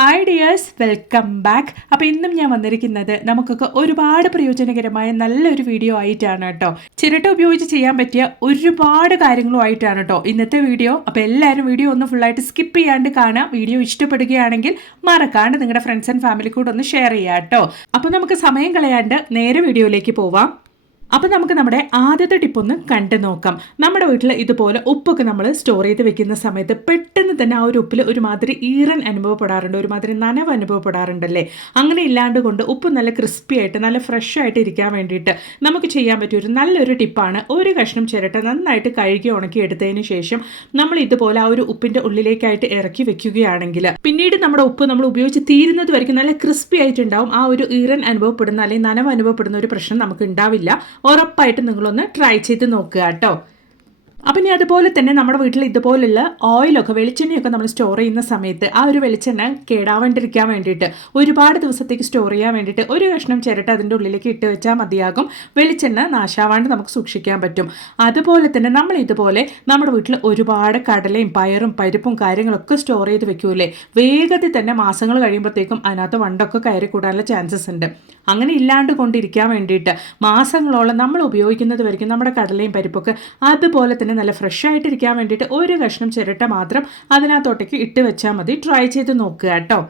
Hi dears, welcome back. അപ്പോൾ ഇന്നും ഞാൻ വന്നിരിക്കുന്നത് നമുക്കൊക്കെ ഒരുപാട് പ്രയോജനകരമായ നല്ലൊരു വീഡിയോ ആയിട്ടാണ് കേട്ടോ. ചിരട്ട ഉപയോഗിച്ച് ചെയ്യാൻ പറ്റിയ ഒരുപാട് കാര്യങ്ങളുമായിട്ടാണ് കേട്ടോ ഇന്നത്തെ വീഡിയോ. അപ്പോൾ എല്ലാവരും വീഡിയോ ഒന്ന് ഫുള്ളായിട്ട് സ്കിപ്പ് ചെയ്യാണ്ട് കാണാം. വീഡിയോ ഇഷ്ടപ്പെടുകയാണെങ്കിൽ മറക്കാണ്ട് നിങ്ങളുടെ ഫ്രണ്ട്സ് ആൻഡ് ഫാമിലി കൂടെ ഒന്ന് ഷെയർ ചെയ്യാം കേട്ടോ. അപ്പോൾ നമുക്ക് സമയം കളയാണ്ട് നേരെ വീഡിയോയിലേക്ക് പോവാം. അപ്പോൾ നമുക്ക് നമ്മുടെ ആദ്യത്തെ ടിപ്പൊന്ന് കണ്ടു നോക്കാം. നമ്മുടെ വീട്ടിൽ ഇതുപോലെ ഉപ്പൊക്കെ നമ്മൾ സ്റ്റോർ ചെയ്ത് വെക്കുന്ന സമയത്ത് പെട്ടെന്ന് തന്നെ ആ ഒരു ഉപ്പിൽ ഒരുമാതിരി ഈറൻ അനുഭവപ്പെടാറുണ്ട്, ഒരുമാതിരി നനവ് അനുഭവപ്പെടാറുണ്ടല്ലേ. അങ്ങനെ ഇല്ലാണ്ട് കൊണ്ട് ഉപ്പ് നല്ല ക്രിസ്പി ആയിട്ട് നല്ല ഫ്രഷ് ആയിട്ട് ഇരിക്കാൻ വേണ്ടിയിട്ട് നമുക്ക് ചെയ്യാൻ പറ്റിയ ഒരു നല്ലൊരു ടിപ്പാണ്. ഒരു കഷ്ണം ചിരട്ട നന്നായിട്ട് കഴുകി ഉണക്കി എടുത്തതിന് ശേഷം നമ്മൾ ഇതുപോലെ ആ ഒരു ഉപ്പിൻ്റെ ഉള്ളിലേക്കായിട്ട് ഇറക്കി വെക്കുകയാണെങ്കിൽ പിന്നീട് നമ്മുടെ ഉപ്പ് നമ്മൾ ഉപയോഗിച്ച് തീരുന്നത് വரைക്കും നല്ല ക്രിസ്പി ആയിട്ടുണ്ടാവും. ആ ഒരു ഈറൻ അനുഭവപ്പെടുന്ന അല്ലെങ്കിൽ നനവ് അനുഭവപ്പെടുന്ന ഒരു പ്രശ്നം നമുക്ക് ഉണ്ടാവില്ല. ഉറപ്പായിട്ട് നിങ്ങളൊന്ന് ട്രൈ ചെയ്ത് നോക്കുക കേട്ടോ. അപ്പം ഇനി അതുപോലെ തന്നെ നമ്മുടെ വീട്ടിൽ ഇതുപോലുള്ള ഓയിലൊക്കെ വെളിച്ചെണ്ണയൊക്കെ നമ്മൾ സ്റ്റോർ ചെയ്യുന്ന സമയത്ത് ആ ഒരു വെളിച്ചെണ്ണ കേടാവാണ്ടിരിക്കാൻ വേണ്ടിയിട്ട് ഒരുപാട് ദിവസത്തേക്ക് സ്റ്റോർ ചെയ്യാൻ വേണ്ടിയിട്ട് ഒരു കഷ്ണം ചിരട്ട അതിൻ്റെ ഉള്ളിലേക്ക് ഇട്ട് വെച്ചാൽ മതിയാകും. വെളിച്ചെണ്ണ നാശാവാണ്ട് നമുക്ക് സൂക്ഷിക്കാൻ പറ്റും. അതുപോലെ തന്നെ നമ്മൾ ഇതുപോലെ നമ്മുടെ വീട്ടിൽ ഒരുപാട് കടലയും പയറും പരിപ്പും കാര്യങ്ങളൊക്കെ സ്റ്റോർ ചെയ്ത് വെക്കൂലേ, വേഗത്തിൽ തന്നെ മാസങ്ങൾ കഴിയുമ്പോഴത്തേക്കും അതിനകത്ത് വണ്ടൊക്കെ കയറി കൂടാനുള്ള ചാൻസസ് ഉണ്ട്. അങ്ങനെ ഇല്ലാണ്ട് കൊണ്ടിരിക്കാൻ വേണ്ടിയിട്ട് മാസങ്ങളോളം നമ്മൾ ഉപയോഗിക്കുന്നത് വரைക്കും നമ്മുടെ കടലയും പരിപ്പൊക്കെ അതുപോലെ തന്നെ നല്ല ഫ്രഷ് ആയിട്ടിരിക്കാൻ വേണ്ടിയിട്ട് ഒരു കഷ്ണം ചിരട്ട മാത്രം അതിനകത്തോട്ടേക്ക് ഇട്ട് വെച്ചാൽ മതി. ട്രൈ ചെയ്ത് നോക്കുക കേട്ടോ.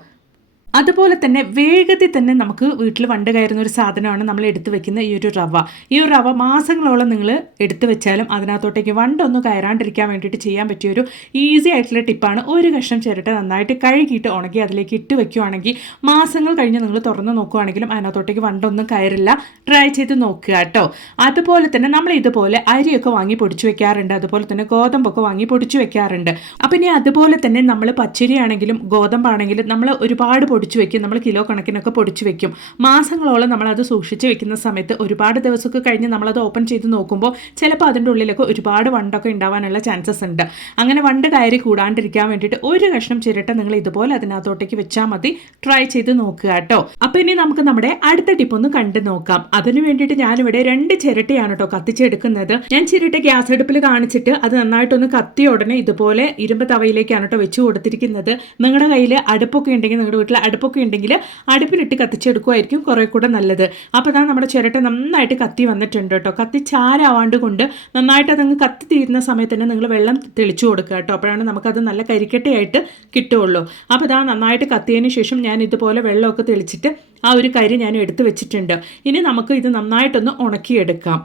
അതുപോലെ തന്നെ വേഗത്തിൽ തന്നെ നമുക്ക് വീട്ടിൽ വണ്ട് കയറുന്ന ഒരു സാധനമാണ് നമ്മൾ എടുത്തു വെക്കുന്ന ഈ ഒരു റവ. ഈ ഒരു റവ മാസങ്ങളോളം നിങ്ങൾ എടുത്തു വെച്ചാലും അതിനകത്തോട്ടേക്ക് വണ്ടൊന്നും കയറാണ്ടിരിക്കാൻ വേണ്ടിയിട്ട് ചെയ്യാൻ പറ്റിയൊരു ഈസി ആയിട്ടുള്ള ടിപ്പാണ്. ഒരു കഷ്ണം ചിരട്ട നന്നായിട്ട് കഴുകിയിട്ട് ഉണക്കി അതിലേക്ക് ഇട്ട് വെക്കുകയാണെങ്കിൽ മാസങ്ങൾ കഴിഞ്ഞ് നിങ്ങൾ തുറന്ന് നോക്കുകയാണെങ്കിലും അതിനകത്തോട്ടേക്ക് വണ്ടൊന്നും കയറില്ല. ട്രൈ ചെയ്ത് നോക്കുക കേട്ടോ. അതുപോലെ തന്നെ നമ്മൾ ഇതുപോലെ അരിയൊക്കെ വാങ്ങി പൊടിച്ചു വെക്കാറുണ്ട്, അതുപോലെ തന്നെ ഗോതമ്പൊക്കെ വാങ്ങി പൊടിച്ചു വെക്കാറുണ്ട്. അപ്പം ഇനി അതുപോലെ തന്നെ നമ്മൾ പച്ചരി ആണെങ്കിലും ഗോതമ്പാണെങ്കിലും നമ്മൾ ഒരുപാട് പൊടിച്ചു വെക്കും, നമ്മൾ കിലോ കണക്കിനൊക്കെ പൊടിച്ചു വെക്കും. മാസങ്ങളോളം നമ്മളത് സൂക്ഷിച്ച് വെക്കുന്ന സമയത്ത് ഒരുപാട് ദിവസമൊക്കെ കഴിഞ്ഞ് നമ്മളത് ഓപ്പൺ ചെയ്ത് നോക്കുമ്പോൾ ചിലപ്പോൾ അതിൻ്റെ ഉള്ളിലൊക്കെ ഒരുപാട് വണ്ടൊക്കെ ഉണ്ടാവാനുള്ള ചാൻസസ് ഉണ്ട്. അങ്ങനെ വണ്ട് കയറി കൂടാണ്ടിരിക്കാൻ വേണ്ടിയിട്ട് ഒരു കഷ്ണം ചിരട്ട നിങ്ങൾ ഇതുപോലെ അതിനകത്തോട്ടേക്ക് വെച്ചാൽ മതി. ട്രൈ ചെയ്ത് നോക്കുക കേട്ടോ. അപ്പോൾ ഇനി നമുക്ക് നമ്മുടെ അടുത്ത ടിപ്പ് ഒന്ന് കണ്ടു നോക്കാം. അതിന് വേണ്ടിയിട്ട് ഞാനിവിടെ 2 ചിരട്ടയാണ് കേട്ടോ കത്തിച്ചെടുക്കുന്നത്. ഞാൻ ചിരട്ട ഗ്യാസ് അടുപ്പിൽ കാണിച്ചിട്ട് അത് നന്നായിട്ടൊന്ന് കത്തിയ ഉടനെ ഇതുപോലെ ഇരുമ്പ് തവയിലേക്കാണ് കേട്ടോ വെച്ച് കൊടുത്തിരിക്കുന്നത്. നിങ്ങളുടെ കയ്യിൽ അടുപ്പൊക്കെ ഉണ്ടെങ്കിൽ, നിങ്ങളുടെ വീട്ടിൽ അടുപ്പൊക്കെ ഉണ്ടെങ്കിൽ അടുപ്പിലിട്ട് കത്തിച്ചെടുക്കുമായിരിക്കും കുറേ കൂടെ നല്ലത്. അപ്പോൾ അതാണ് നമ്മുടെ ചിരട്ട നന്നായിട്ട് കത്തി വന്നിട്ടുണ്ട് കേട്ടോ. കത്തി ചാരാവാണ്ട് കൊണ്ട് നന്നായിട്ട് അതങ്ങ് കത്തി തീരുന്ന സമയത്ത് തന്നെ നിങ്ങൾ വെള്ളം തെളിച്ചു കൊടുക്കുക കേട്ടോ. അപ്പോഴാണ് നമുക്കത് നല്ല കരിക്കട്ടയായിട്ട് കിട്ടുള്ളൂ. അപ്പോൾ ഇതാ നന്നായിട്ട് കത്തിയതിന് ശേഷം ഞാൻ ഇതുപോലെ വെള്ളമൊക്കെ തെളിച്ചിട്ട് ആ ഒരു കരി ഞാൻ എടുത്ത് വെച്ചിട്ടുണ്ട്. ഇനി നമുക്ക് ഇത് നന്നായിട്ടൊന്ന് ഉണക്കിയെടുക്കാം.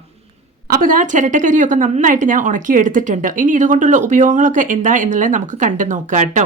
അപ്പോൾ ഇതാ ചിരട്ടക്കരിയൊക്കെ നന്നായിട്ട് ഞാൻ ഉണക്കിയെടുത്തിട്ടുണ്ട്. ഇനി ഇതുകൊണ്ടുള്ള ഉപയോഗങ്ങളൊക്കെ എന്താ എന്നുള്ളത് നമുക്ക് കണ്ടു നോക്കാം കേട്ടോ.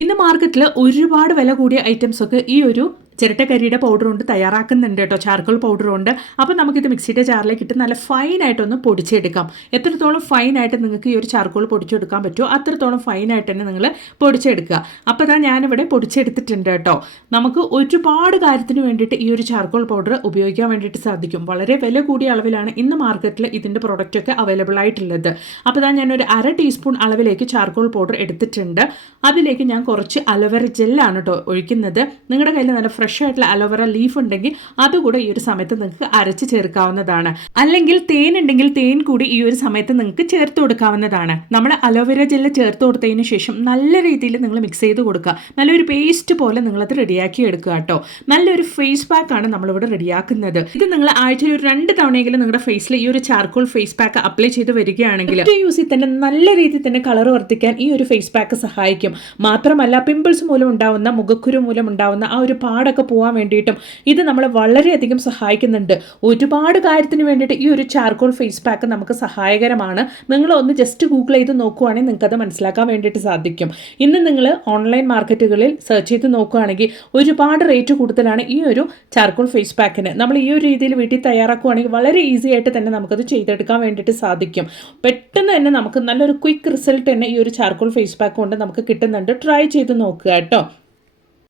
ഇന്ന് മാർക്കറ്റിൽ ഒരുപാട് വില കൂടിയ ഐറ്റംസൊക്കെ ഈ ഒരു ചിരട്ടക്കരിയുടെ പൗഡർ കൊണ്ട് തയ്യാറാക്കുന്നുണ്ട് കേട്ടോ, ചാർക്കോൾ പൗഡർ കൊണ്ട്. അപ്പോൾ നമുക്കിത് മിക്സിയുടെ ജാറിലേക്ക് ഇട്ട് നല്ല ഫൈനായിട്ടൊന്ന് പൊടിച്ചെടുക്കാം. എത്രത്തോളം ഫൈനായിട്ട് നിങ്ങൾക്ക് ഈ ഒരു ചാർക്കോൾ പൊടിച്ചെടുക്കാൻ പറ്റുമോ അത്രത്തോളം ഫൈനായിട്ട് തന്നെ നിങ്ങൾ പൊടിച്ചെടുക്കുക. അപ്പോൾ അതാ ഞാനിവിടെ പൊടിച്ചെടുത്തിട്ടുണ്ട് കേട്ടോ. നമുക്ക് ഒരുപാട് കാര്യത്തിന് വേണ്ടിയിട്ട് ഈ ഒരു ചാർക്കോൾ പൗഡർ ഉപയോഗിക്കാൻ വേണ്ടിയിട്ട് സാധിക്കും. വളരെ വില കൂടിയ അളവിലാണ് ഇന്ന് മാർക്കറ്റിൽ ഇതിൻ്റെ പ്രൊഡക്റ്റൊക്കെ അവൈലബിൾ ആയിട്ടുള്ളത്. അപ്പോൾ ഇതാ ഞാനൊരു 1/2 ടീസ്പൂൺ അളവിലേക്ക് ചാർക്കോൾ പൗഡർ എടുത്തിട്ടുണ്ട്. അതിലേക്ക് ഞാൻ കുറച്ച് അലോവേറ ജെല്ലാണ് കേട്ടോ ഒഴിക്കുന്നത്. നിങ്ങളുടെ കയ്യിൽ നല്ല ഫ്രഷ് ആയിട്ടുള്ള അലോവേറ ലീഫ് ഉണ്ടെങ്കിൽ അതുകൂടെ ഈ ഒരു സമയത്ത് നിങ്ങൾക്ക് അരച്ച് ചേർക്കാവുന്നതാണ്. അല്ലെങ്കിൽ തേൻ ഉണ്ടെങ്കിൽ തേൻ കൂടി ഈ ഒരു സമയത്ത് നിങ്ങൾക്ക് ചേർത്ത് കൊടുക്കാവുന്നതാണ്. നമ്മൾ അലോവേറ ജെല്ല് ചേർത്ത് കൊടുത്തതിന് ശേഷം നല്ല രീതിയിൽ നിങ്ങൾ മിക്സ് ചെയ്ത് കൊടുക്കുക. നല്ലൊരു പേസ്റ്റ് പോലെ നിങ്ങളത് റെഡിയാക്കി എടുക്കുക കേട്ടോ. നല്ലൊരു ഫേസ് പാക്കാണ് നമ്മളിവിടെ റെഡിയാക്കുന്നത്. ഇത് നിങ്ങൾ ആഴ്ചയിൽ ഒരു 2 തവണയെങ്കിലും നിങ്ങളുടെ ഫേസിൽ ഈ ഒരു ചാർക്കോൾ ഫേസ് പാക്ക് അപ്ലൈ ചെയ്ത് വരികയാണെങ്കിൽ യൂസിൽ തന്നെ നല്ല രീതിയിൽ തന്നെ കളർ വർദ്ധിക്കാൻ ഈ ഒരു ഫേസ് പാക്ക് സഹായിക്കും. മാത്രമല്ല പിമ്പിൾസ് മൂലം ഉണ്ടാവുന്ന, മുഖക്കുരു മൂലം ഉണ്ടാവുന്ന ആ ഒരു പാടൊക്കെ പോകാൻ വേണ്ടിയിട്ടും ഇത് നമ്മളെ വളരെയധികം സഹായിക്കുന്നുണ്ട്. ഒരുപാട് കാര്യത്തിന് വേണ്ടിയിട്ട് ഈ ഒരു ചാർക്കോൾ ഫേസ് പാക്ക് നമുക്ക് സഹായകരമാണ്. നിങ്ങൾ ഒന്ന് ജസ്റ്റ് ഗൂഗിൾ ചെയ്ത് നോക്കുവാണെങ്കിൽ നിങ്ങൾക്കത് മനസ്സിലാക്കാൻ വേണ്ടിയിട്ട് സാധിക്കും. ഇന്ന് നിങ്ങൾ ഓൺലൈൻ മാർക്കറ്റുകളിൽ സെർച്ച് ചെയ്ത് നോക്കുകയാണെങ്കിൽ ഒരുപാട് റേറ്റ് കൂടുതലാണ് ഈ ഒരു ചാർക്കോൾ ഫേസ് പാക്കിന്. നമ്മൾ ഈ ഒരു രീതിയിൽ വീട്ടിൽ തയ്യാറാക്കുകയാണെങ്കിൽ വളരെ ഈസി ആയിട്ട് തന്നെ നമുക്കത് ചെയ്തെടുക്കാൻ വേണ്ടിയിട്ട് സാധിക്കും. പെട്ടെന്ന് തന്നെ നമുക്ക് നല്ലൊരു ക്വിക്ക് റിസൾട്ട് തന്നെ ഈ ഒരു ചാർക്കോൾ ഫേസ് പാക്ക് കൊണ്ട് നമുക്ക് കിട്ടുന്നുണ്ട്. ട്രൈ ചെയ്ത് നോക്കുക കേട്ടോ.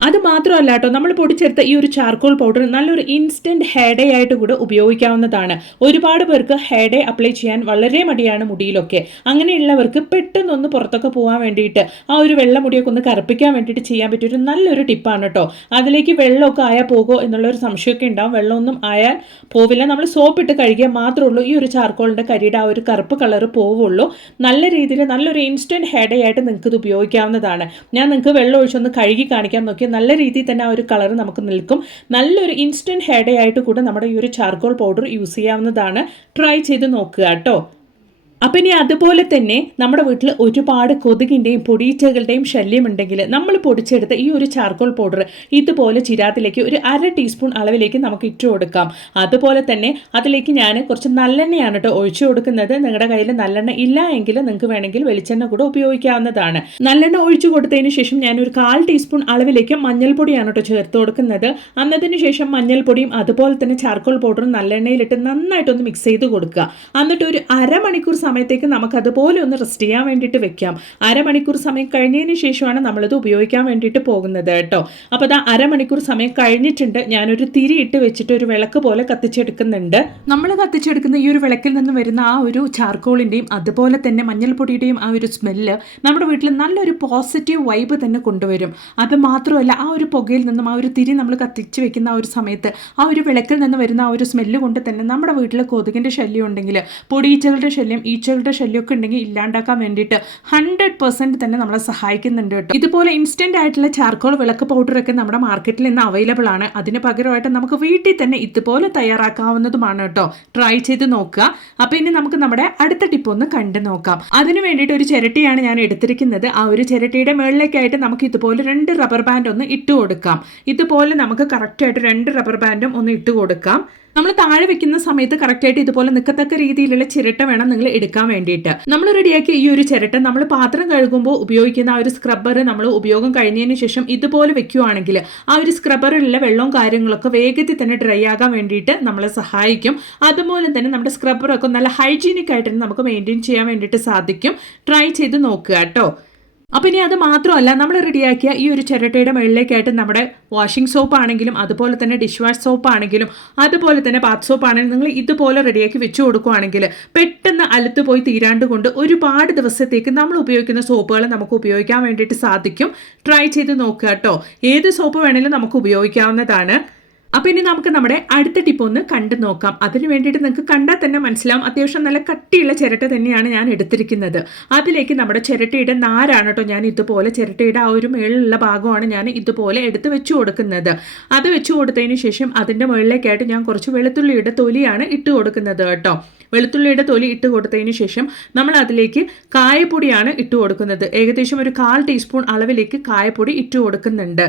അത് മാത്രമല്ല കേട്ടോ, നമ്മൾ പൊടിച്ചെടുത്ത ഈ ഒരു ചാർക്കോൾ പൗഡർ നല്ലൊരു ഇൻസ്റ്റൻറ്റ് ഹെയർ ഡേ ആയിട്ട് കൂടെ ഉപയോഗിക്കാവുന്നതാണ്. ഒരുപാട് പേർക്ക് ഹെയർ ഡേ അപ്ലൈ ചെയ്യാൻ വളരെ മടിയാണ് മുടിയിലൊക്കെ. അങ്ങനെയുള്ളവർക്ക് പെട്ടെന്നൊന്ന് പുറത്തൊക്കെ പോകാൻ വേണ്ടിയിട്ട് ആ ഒരു വെള്ള മുടിയൊക്കെ ഒന്ന് കറുപ്പിക്കാൻ വേണ്ടിയിട്ട് ചെയ്യാൻ പറ്റിയൊരു നല്ലൊരു ടിപ്പാണ് കേട്ടോ. അതിലേക്ക് വെള്ളമൊക്കെ ആയാൽ പോകുമോ എന്നുള്ളൊരു സംശയമൊക്കെ ഉണ്ടാവും. വെള്ളമൊന്നും ആയാൽ പോവില്ല. നമ്മൾ സോപ്പിട്ട് കഴുകിയാൽ മാത്രമേ ഉള്ളൂ ഈ ഒരു ചാർക്കോളിൻ്റെ കരിയുടെ ആ ഒരു കറുപ്പ് കളർ പോവുള്ളൂ. നല്ല രീതിയിൽ നല്ലൊരു ഇൻസ്റ്റൻറ്റ് ഹെയർ ഡേ ആയിട്ട് നിങ്ങൾക്ക് ഇത് ഉപയോഗിക്കാവുന്നതാണ്. ഞാൻ നിങ്ങൾക്ക് വെള്ളം ഒഴിച്ചൊന്ന് കഴുകി കാണിക്കാൻ നോക്കി. നല്ല രീതിയിൽ തന്നെ ആ ഒരു കളർ നമുക്ക് നിൽക്കും. നല്ലൊരു ഇൻസ്റ്റൻറ്റ് ഹെയർ ഡേ ആയിട്ട് കൂടെ നമ്മുടെ ഈ ഒരു ചാർക്കോൾ പൗഡർ യൂസ് ചെയ്യാവുന്നതാണ്. ട്രൈ ചെയ്ത് നോക്കുക കേട്ടോ. അപ്പം ഇനി അതുപോലെ തന്നെ നമ്മുടെ വീട്ടിൽ ഒരുപാട് കൊതുകിൻ്റെയും പൊടിയീച്ചകളുടെയും ശല്യം ഉണ്ടെങ്കിൽ നമ്മൾ പൊടിച്ചെടുത്ത ഈ ഒരു ചാർക്കോൾ പൗഡർ ഇതുപോലെ ചിരാതിലേക്ക് ഒരു 1/2 ടീസ്പൂൺ അളവിലേക്ക് നമുക്ക് ഇട്ട് കൊടുക്കാം. അതുപോലെ തന്നെ അതിലേക്ക് ഞാൻ കുറച്ച് നല്ലെണ്ണയാണ് കേട്ടോ ഒഴിച്ചു കൊടുക്കുന്നത്. നിങ്ങളുടെ കയ്യിൽ നല്ലെണ്ണ ഇല്ല എങ്കിൽ നിങ്ങൾക്ക് വേണമെങ്കിൽ വെളിച്ചെണ്ണ കൂടെ ഉപയോഗിക്കാവുന്നതാണ്. നല്ലെണ്ണ ഒഴിച്ചു കൊടുത്തതിന് ശേഷം ഞാൻ ഒരു 1/4 ടീസ്പൂൺ അളവിലേക്ക് മഞ്ഞൾപ്പൊടിയാണ് കേട്ടോ ചേർത്ത് കൊടുക്കുന്നത്. അന്നതിന് ശേഷം മഞ്ഞൾപ്പൊടിയും അതുപോലെ തന്നെ ചാർക്കോൾ പൗഡറും നല്ലെണ്ണയിലിട്ട് നന്നായിട്ടൊന്ന് മിക്സ് ചെയ്ത് കൊടുക്കുക. എന്നിട്ട് ഒരു അരമണിക്കൂർ സമയത്തേക്ക് നമുക്ക് അതുപോലെ ഒന്ന് റെസ്റ്റ് ചെയ്യാൻ വേണ്ടിയിട്ട് വെക്കാം. അരമണിക്കൂർ സമയം കഴിഞ്ഞതിന് ശേഷമാണ് നമ്മളിത് ഉപയോഗിക്കാൻ വേണ്ടിയിട്ട് പോകുന്നത് കേട്ടോ. അപ്പോൾ അത് അരമണിക്കൂർ സമയം കഴിഞ്ഞിട്ടുണ്ട്. ഞാനൊരു തിരി ഇട്ട് വെച്ചിട്ട് ഒരു വിളക്ക് പോലെ കത്തിച്ചെടുക്കുന്നുണ്ട്. നമ്മൾ കത്തിച്ചെടുക്കുന്ന ഈ ഒരു വിളക്കിൽ നിന്ന് വരുന്ന ആ ഒരു ചാർക്കോളിൻ്റെയും അതുപോലെ തന്നെ മഞ്ഞൾപ്പൊടിയുടെയും ആ ഒരു സ്മെല്ല് നമ്മുടെ വീട്ടിൽ നല്ലൊരു പോസിറ്റീവ് വൈബ് തന്നെ കൊണ്ടുവരും. അത് മാത്രമല്ല ആ ഒരു പുകയിൽ നിന്നും ആ ഒരു തിരി നമ്മൾ കത്തിച്ച് വെക്കുന്ന ആ ഒരു സമയത്ത് ആ ഒരു വിളക്കിൽ നിന്ന് വരുന്ന ആ ഒരു സ്മെല്ല് കൊണ്ട് തന്നെ നമ്മുടെ വീട്ടിൽ കൊതുകിൻ്റെ ശല്യം ഉണ്ടെങ്കിൽ, പൊടിയീച്ചകളുടെ ശല്യം, ഈച്ചകളുടെ ശല്യമൊക്കെ ഉണ്ടെങ്കിൽ ഇല്ലാണ്ടാക്കാൻ വേണ്ടിയിട്ട് 100% തന്നെ നമ്മളെ സഹായിക്കുന്നുണ്ട് കേട്ടോ. ഇതുപോലെ ഇൻസ്റ്റന്റ് ആയിട്ടുള്ള ചാർക്കോൾ വിളക്ക് പൗഡറൊക്കെ നമ്മുടെ മാർക്കറ്റിൽ ഇന്ന് അവൈലബിൾ ആണ്. അതിന് പകരമായിട്ട് നമുക്ക് വീട്ടിൽ തന്നെ ഇതുപോലെ തയ്യാറാക്കാവുന്നതുമാണ് കേട്ടോ. ട്രൈ ചെയ്ത് നോക്കുക. അപ്പോൾ ഇനി നമുക്ക് നമ്മുടെ അടുത്ത ടിപ്പ് ഒന്ന് കണ്ടു നോക്കാം. അതിന് വേണ്ടിയിട്ട് ഒരു ചിരട്ടിയാണ് ഞാൻ എടുത്തിരിക്കുന്നത്. ആ ഒരു ചിരട്ടിയുടെ മുകളിലേക്കായിട്ട് നമുക്ക് ഇതുപോലെ 2 റബ്ബർ ബാൻഡ് ഒന്ന് ഇട്ട് കൊടുക്കാം. ഇതുപോലെ നമുക്ക് കറക്റ്റായിട്ട് 2 റബ്ബർ ബാൻഡും ഒന്ന് ഇട്ട് കൊടുക്കാം. നമ്മൾ താഴെ വെക്കുന്ന സമയത്ത് കറക്റ്റായിട്ട് ഇതുപോലെ നിൽക്കത്തക്ക രീതിയിലുള്ള ചിരട്ട വേണം നിങ്ങൾ എടുക്കാൻ വേണ്ടിയിട്ട്. നമ്മൾ റെഡിയാക്കിയ ഈ ഒരു ചിരട്ട നമ്മൾ പാത്രം കഴുകുമ്പോൾ ഉപയോഗിക്കുന്ന ആ ഒരു സ്ക്രബ്ബർ നമ്മൾ ഉപയോഗം കഴിഞ്ഞതിന് ശേഷം ഇതുപോലെ വെക്കുകയാണെങ്കിൽ ആ ഒരു സ്ക്രബ്ബറിലുള്ള വെള്ളവും കാര്യങ്ങളൊക്കെ വേഗത്തിൽ തന്നെ ഡ്രൈ ആകാൻ വേണ്ടിയിട്ട് നമ്മളെ സഹായിക്കും. അതുപോലെ തന്നെ നമ്മുടെ സ്ക്രബ്ബറൊക്കെ നല്ല ഹൈജീനിക് ആയിട്ട് നമുക്ക് മെയിൻറ്റെയിൻ ചെയ്യാൻ വേണ്ടിയിട്ട് സാധിക്കും. ട്രൈ ചെയ്ത് നോക്കുക കേട്ടോ. അപ്പം ഇനി അത് മാത്രമല്ല, നമ്മൾ റെഡിയാക്കിയ ഈ ഒരു ചിരട്ടയുടെ മുകളിലേക്കായിട്ട് നമ്മുടെ വാഷിംഗ് സോപ്പ് ആണെങ്കിലും അതുപോലെ തന്നെ ഡിഷ് വാഷ് സോപ്പ് ആണെങ്കിലും അതുപോലെ തന്നെ ബാത്ത് സോപ്പ് ആണെങ്കിലും നിങ്ങൾ ഇതുപോലെ റെഡിയാക്കി വെച്ച് കൊടുക്കുകയാണെങ്കിൽ പെട്ടെന്ന് അലുത്ത് പോയി തീരാണ്ട് കൊണ്ട് ഒരുപാട് ദിവസത്തേക്ക് നമ്മൾ ഉപയോഗിക്കുന്ന സോപ്പുകൾ നമുക്ക് ഉപയോഗിക്കാൻ വേണ്ടിയിട്ട് സാധിക്കും. ട്രൈ ചെയ്ത് നോക്കുക കേട്ടോ. ഏത് സോപ്പ് വേണമെങ്കിലും നമുക്ക് ഉപയോഗിക്കാവുന്നതാണ്. അപ്പോൾ ഇനി നമുക്ക് നമ്മുടെ അടുത്ത ടിപ്പ് ഒന്ന് കണ്ടു നോക്കാം. അതിന് വേണ്ടിയിട്ട് നിങ്ങൾക്ക് കണ്ടാൽ തന്നെ മനസ്സിലാവും അത്യാവശ്യം നല്ല കട്ടിയുള്ള ചിരട്ട തന്നെയാണ് ഞാൻ എടുത്തിരിക്കുന്നത്. അതിലേക്ക് നമ്മുടെ ചിരട്ടയുടെ നാരാണ് കേട്ടോ ഞാൻ ഇതുപോലെ ചിരട്ടയുടെ ആ ഒരു മുകളിലുള്ള ഭാഗമാണ് ഞാൻ ഇതുപോലെ എടുത്ത് വെച്ച് കൊടുക്കുന്നത്. അത് വെച്ച് കൊടുത്തതിന് ശേഷം അതിൻ്റെ മുകളിലേക്കായിട്ട് ഞാൻ കുറച്ച് വെളുത്തുള്ളിയുടെ തൊലിയാണ് ഇട്ട് കൊടുക്കുന്നത് കേട്ടോ. വെളുത്തുള്ളിയുടെ തൊലി ഇട്ട് കൊടുത്തതിന് ശേഷം നമ്മൾ അതിലേക്ക് കായപ്പൊടിയാണ് ഇട്ട് കൊടുക്കുന്നത്. ഏകദേശം ഒരു 1/4 ടീസ്പൂൺ അളവിലേക്ക് കായപ്പൊടി ഇട്ട് കൊടുക്കുന്നുണ്ട്.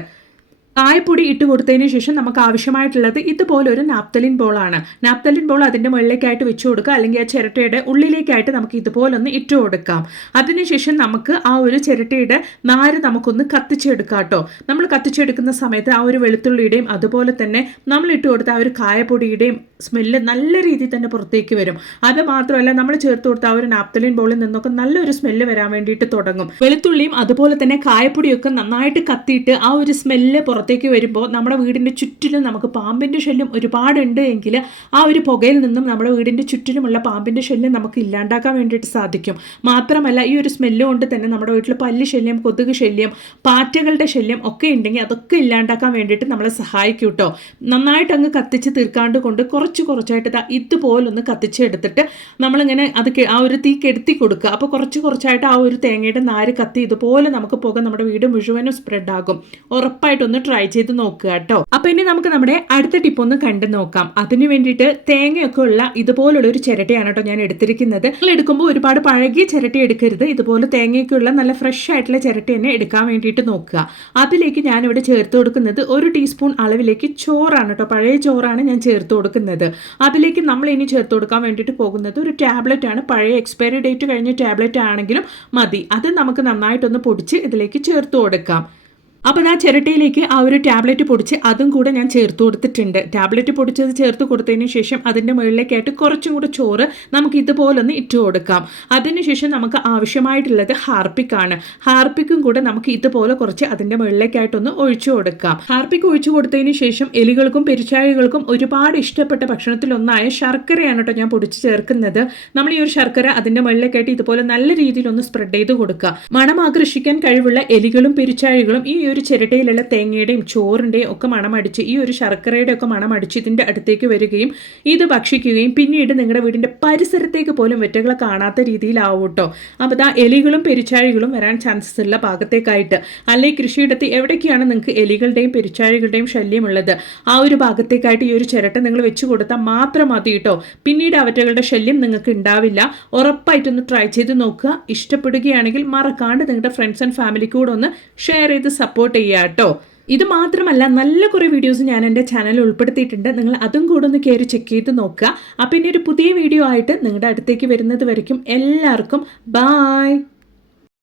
കായപ്പൊടി ഇട്ട് കൊടുത്തതിന് ശേഷം നമുക്ക് ആവശ്യമായിട്ടുള്ളത് ഇതുപോലെ ഒരു നാപ്തലിൻ ബോളാണ്. നാപ്തലിൻ ബോൾ അതിൻ്റെ മുകളിലേക്കായിട്ട് വെച്ച് കൊടുക്കുക, അല്ലെങ്കിൽ ആ ചിരട്ടയുടെ ഉള്ളിലേക്കായിട്ട് നമുക്ക് ഇതുപോലെ ഒന്ന് ഇട്ട് കൊടുക്കാം. അതിനുശേഷം നമുക്ക് ആ ഒരു ചിരട്ടയുടെ നാര് നമുക്കൊന്ന് കത്തിച്ചെടുക്കാം കേട്ടോ. നമ്മൾ കത്തിച്ചെടുക്കുന്ന സമയത്ത് ആ ഒരു വെളുത്തുള്ളിയുടെയും അതുപോലെ തന്നെ നമ്മൾ ഇട്ട് കൊടുത്ത ആ ഒരു കായപ്പൊടിയുടെയും സ്മെല്ല് നല്ല രീതിയിൽ തന്നെ പുറത്തേക്ക് വരും. അത് മാത്രമല്ല നമ്മൾ ചേർത്ത് കൊടുത്ത ആ ഒരു നാപ്തലിൻ ബോളിൽ നിന്നൊക്കെ നല്ലൊരു സ്മെല്ല് വരാൻ വേണ്ടിയിട്ട് തുടങ്ങും. വെളുത്തുള്ളിയും അതുപോലെ തന്നെ കായപ്പൊടിയൊക്കെ നന്നായിട്ട് കത്തിയിട്ട് ആ ഒരു സ്മെല്ല് പുറത്തേക്ക് വരുമ്പോൾ നമ്മുടെ വീടിൻ്റെ ചുറ്റിലും നമുക്ക് പാമ്പിൻ്റെ ശല്യം ഒരുപാടുണ്ട് എങ്കിൽ ആ ഒരു പുകയിൽ നിന്നും നമ്മുടെ വീടിൻ്റെ ചുറ്റിലുമുള്ള പാമ്പിൻ്റെ ശല്യം നമുക്ക് ഇല്ലാണ്ടാക്കാൻ വേണ്ടിയിട്ട് സാധിക്കും. മാത്രമല്ല ഈ ഒരു സ്മെല്ല് കൊണ്ട് തന്നെ നമ്മുടെ വീട്ടിൽ പല്ലി ശല്യം, കൊതുക് ശല്യം, പാറ്റകളുടെ ശല്യം ഒക്കെ ഉണ്ടെങ്കിൽ അതൊക്കെ ഇല്ലാണ്ടാക്കാൻ വേണ്ടിയിട്ട് നമ്മളെ സഹായിക്കും കേട്ടോ. നന്നായിട്ട് അങ്ങ് കത്തിച്ച് തീർക്കാണ്ട് കൊണ്ട് കുറച്ചായിട്ട് ഇതുപോലൊന്ന് കത്തിച്ചെടുത്തിട്ട് നമ്മളിങ്ങനെ അത് ആ ഒരു തീ കെടുത്തി കൊടുക്കുക. അപ്പോൾ കുറച്ചായിട്ട് ആ ഒരു തേങ്ങയുടെ നാര് കത്തി ഇതുപോലെ നമുക്ക് പുക നമ്മുടെ വീട് മുഴുവനും സ്പ്രെഡ് ആകും. ഉറപ്പായിട്ടൊന്ന് ട്രൈ ചെയ്ത് നോക്കുക കേട്ടോ. അപ്പോൾ ഇനി നമുക്ക് നമ്മുടെ അടുത്ത ടിപ്പ് ഒന്ന് കണ്ടു നോക്കാം. അതിന് വേണ്ടിയിട്ട് തേങ്ങയൊക്കെ ഉള്ള ഇതുപോലുള്ള ഒരു ചിരട്ടയാണ് കേട്ടോ ഞാൻ എടുത്തിരിക്കുന്നത്. നിങ്ങൾ എടുക്കുമ്പോൾ ഒരുപാട് പഴകിയ ചിരട്ട എടുക്കരുത്. ഇതുപോലെ തേങ്ങയൊക്കെ ഉള്ള നല്ല ഫ്രഷ് ആയിട്ടുള്ള ചിരട്ട തന്നെ എടുക്കാൻ വേണ്ടിയിട്ട് നോക്കുക. അതിലേക്ക് ഞാനിവിടെ ചേർത്ത് കൊടുക്കുന്നത് 1 ടീസ്പൂൺ അളവിലേക്ക് ചോറാണ് കേട്ടോ. പഴയ ചോറാണ് ഞാൻ ചേർത്ത് കൊടുക്കുന്നത്. അതിലേക്ക് നമ്മൾ ഇനി ചേർത്ത് കൊടുക്കാൻ വേണ്ടിയിട്ട് പോകുന്നത് ഒരു ടാബ്ലറ്റ് ആണ്. പഴയ എക്സ്പയറി ഡേറ്റ് കഴിഞ്ഞ ടാബ്ലറ്റ് ആണെങ്കിലും മതി. അത് നമുക്ക് നന്നായിട്ടൊന്ന് പൊടിച്ച് ഇതിലേക്ക് ചേർത്ത് കൊടുക്കാം. അപ്പോൾ ആ ചിരട്ടയിലേക്ക് ആ ഒരു ടാബ്ലറ്റ് പൊടിച്ച് അതും കൂടെ ഞാൻ ചേർത്ത് കൊടുത്തിട്ടുണ്ട്. ടാബ്ലറ്റ് പൊടിച്ചത് ചേർത്ത് കൊടുത്തതിന് ശേഷം അതിൻ്റെ മുകളിലേക്കായിട്ട് കുറച്ചും കൂടെ ചോറ് നമുക്ക് ഇതുപോലൊന്ന് ഇട്ട് കൊടുക്കാം. അതിനുശേഷം നമുക്ക് ആവശ്യമായിട്ടുള്ളത് ഹാർപ്പിക്കാണ്. ഹാർപ്പിക്കും കൂടെ നമുക്ക് ഇതുപോലെ കുറച്ച് അതിൻ്റെ മുകളിലേക്കായിട്ടൊന്ന് ഒഴിച്ചു കൊടുക്കാം. ഹാർപ്പിക്ക് ഒഴിച്ചു കൊടുത്തതിന് ശേഷം എലികൾക്കും പെരുച്ചാഴികൾക്കും ഒരുപാട് ഇഷ്ടപ്പെട്ട ഭക്ഷണത്തിലൊന്നായ ശർക്കരയാണ് കേട്ടോ ഞാൻ പൊടിച്ച് ചേർക്കുന്നത്. നമ്മൾ ഈ ഒരു ശർക്കര അതിൻ്റെ മുകളിലേക്കായിട്ട് ഇതുപോലെ നല്ല രീതിയിൽ ഒന്ന് സ്പ്രെഡ് ചെയ്ത് കൊടുക്കുക. മണം ആകർഷിക്കാൻ കഴിവുള്ള എലികളും പെരുച്ചാഴികളും ഈ ഒരു ചിരട്ടയിലുള്ള തേങ്ങയുടെയും ചോറിൻ്റെയും ഒക്കെ മണമടിച്ച് ഈ ഒരു ശർക്കരയുടെ ഒക്കെ മണമടിച്ച് ഇതിൻ്റെ അടുത്തേക്ക് വരികയും ഇത് ഭക്ഷിക്കുകയും പിന്നീട് നിങ്ങളുടെ വീടിൻ്റെ പരിസരത്തേക്ക് പോലും വെറ്റകളെ കാണാത്ത രീതിയിലാവും കേട്ടോ. അപ്പോൾ ആ എലികളും പെരിച്ചാഴികളും വരാൻ ചാൻസസ് ഉള്ള ഭാഗത്തേക്കായിട്ട്, അല്ലെങ്കിൽ കൃഷിയിടത്ത് എവിടേക്കാണ് നിങ്ങൾക്ക് എലികളുടെയും പെരിച്ചാഴികളുടെയും ശല്യമുള്ളത് ആ ഒരു ഭാഗത്തേക്കായിട്ട് ഈ ഒരു ചിരട്ട നിങ്ങൾ വെച്ച് കൊടുത്താൽ മാത്രം മതി കേട്ടോ. പിന്നീട് അവറ്റകളുടെ ശല്യം നിങ്ങൾക്ക് ഉണ്ടാവില്ല. ഉറപ്പായിട്ടൊന്ന് ട്രൈ ചെയ്ത് നോക്കുക. ഇഷ്ടപ്പെടുകയാണെങ്കിൽ മറക്കാണ്ട് നിങ്ങളുടെ ഫ്രണ്ട്സ് ആൻഡ് ഫാമിലിക്ക് കൂടെ ഒന്ന് ഷെയർ ചെയ്ത് സപ്പോർട്ട് ചെയ്യുക കേട്ടോ. ഇത് മാത്രമല്ല, നല്ല കുറേ വീഡിയോസ് ഞാൻ എൻ്റെ ചാനലിൽ ഉൾപ്പെടുത്തിയിട്ടുണ്ട്. നിങ്ങൾ അതും കൂടെ ഒന്ന് കയറി ചെക്ക് ചെയ്ത് നോക്കുക. അപ്പം ഇനി ഒരു പുതിയ വീഡിയോ ആയിട്ട് നിങ്ങളുടെ അടുത്തേക്ക് വരുന്നത് വരയ്ക്കും എല്ലാവർക്കും ബായ്.